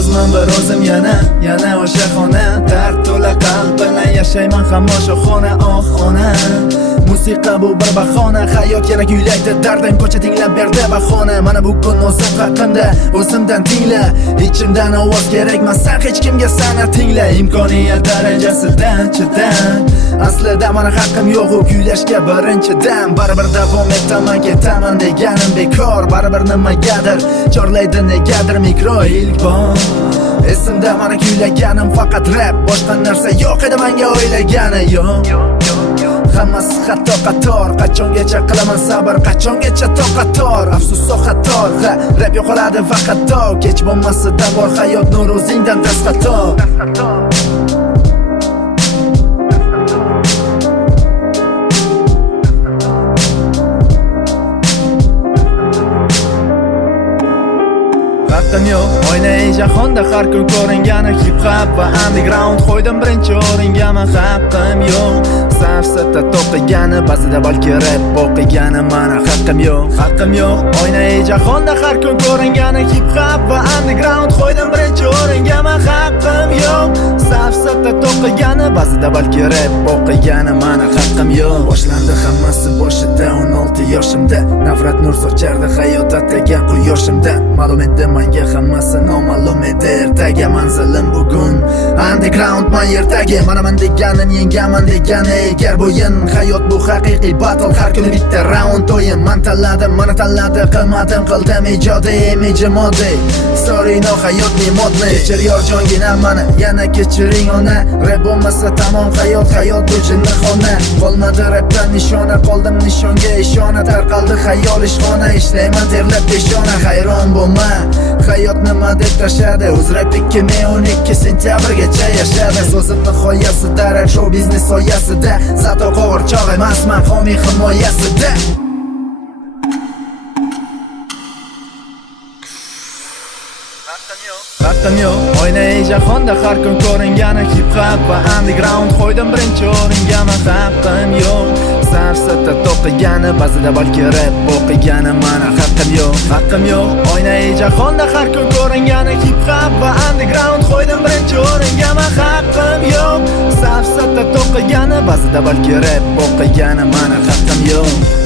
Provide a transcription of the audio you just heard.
yolg'izman bir o'zim yana o'sha xona. Dard to'la qalb bilan yashayman hamma o'sha xona. Oh xona, musiqa bu bir bahona. Hayot yana kuylaydi dardim, ko'cha tinglab berdi bahona. Mana bugun o'zim haqimda o'zimdan tingla. Ichimdan ovoz kerakmas, sen hech kimga sana tingla. Imkoniyat darajasidan chidan, aslida mana haqqim yo'q u kuylashga birinchidan. Baribir davom etaman, ketaman deganim bekor. Baribir nimagadir chorlaydi negadir mikro. Ilk bor esimda mana kuylaganim faqat rap, boshqa narsa yo'q edi menga o'ylagani yo'q. Hammasi xato qator, qachongacha qilaman sabr, qachongacha toqator. Afsus so'xator, rap yo'qoladi faqat to. Kech bo'lmasida bor hayot nur o'zingdan tasqato. Haqqim yo'q oynai jahonda har kun ko'ringani hip hop va underground. Qo'ydim birinchi o'ringa, men haqqim yo'q. Safsata to'qigani, ba'zida balki rap o'qigani, mana haqqim yo'q. Haqqim yo'q oynai jahonda har kun ko'ringani hip hop va underground. Qo'ydim birinchi o'ringa, men haqqim yo'q. Safsata to'qigani, ba'zida balki rap o'qigani, mana haqqim yo'q. Boshlandi hammasi boshida 16 yoshimda. Nafrat nur sochardi hayot atagan quyoshimda. Ma'lum edi menga hammasi noma'lum edi. Ertaga manzilim bugun underground, men yerdagi. Mana men deganim yengaman degani egar bo'yin. Hayot bu haqiqiy battle, har kuni bitta round o'yin. Men tanladim, mana tanladim, qilmadim, qildim ijodiy, imiji moddiy. Sorry no hayot ne modniy. Kechir yor jongina mani, yana kechiring ona. Rap bo'lmasa tamom hayot bu jinnixona. Qolmadi rapdan nishona, qoldim nishonga ishona. Tarqaldi xayol ishxona, ishlayman terlab peshona. Hayron bo'lma, hayot nima deb tashadi. O'z rap 2012 sentyabrgacha yashadi. So'zim nihoyasida, rap show biznes soyasida. Zato qo'g'ir chog' emasman, homiy himoyasida. Haqqim yo'q oynai jahonda har kun ko'ringani hip hop va underground. Qo'ydim birinchi o'ringa, men haqqim yo'q. Safsata to'qigani, ba'zida balki rap o'qigani, mana haqqim yo'q. Haqqim yo'q oynai jahonda har kun ko'ringani hip hop va underground. Qo'ydim birinchi o'ringa, men haqqim yo'q. Safsata to'qigani, ba'zida balki rap o'qigani, mana haqqim yo'q.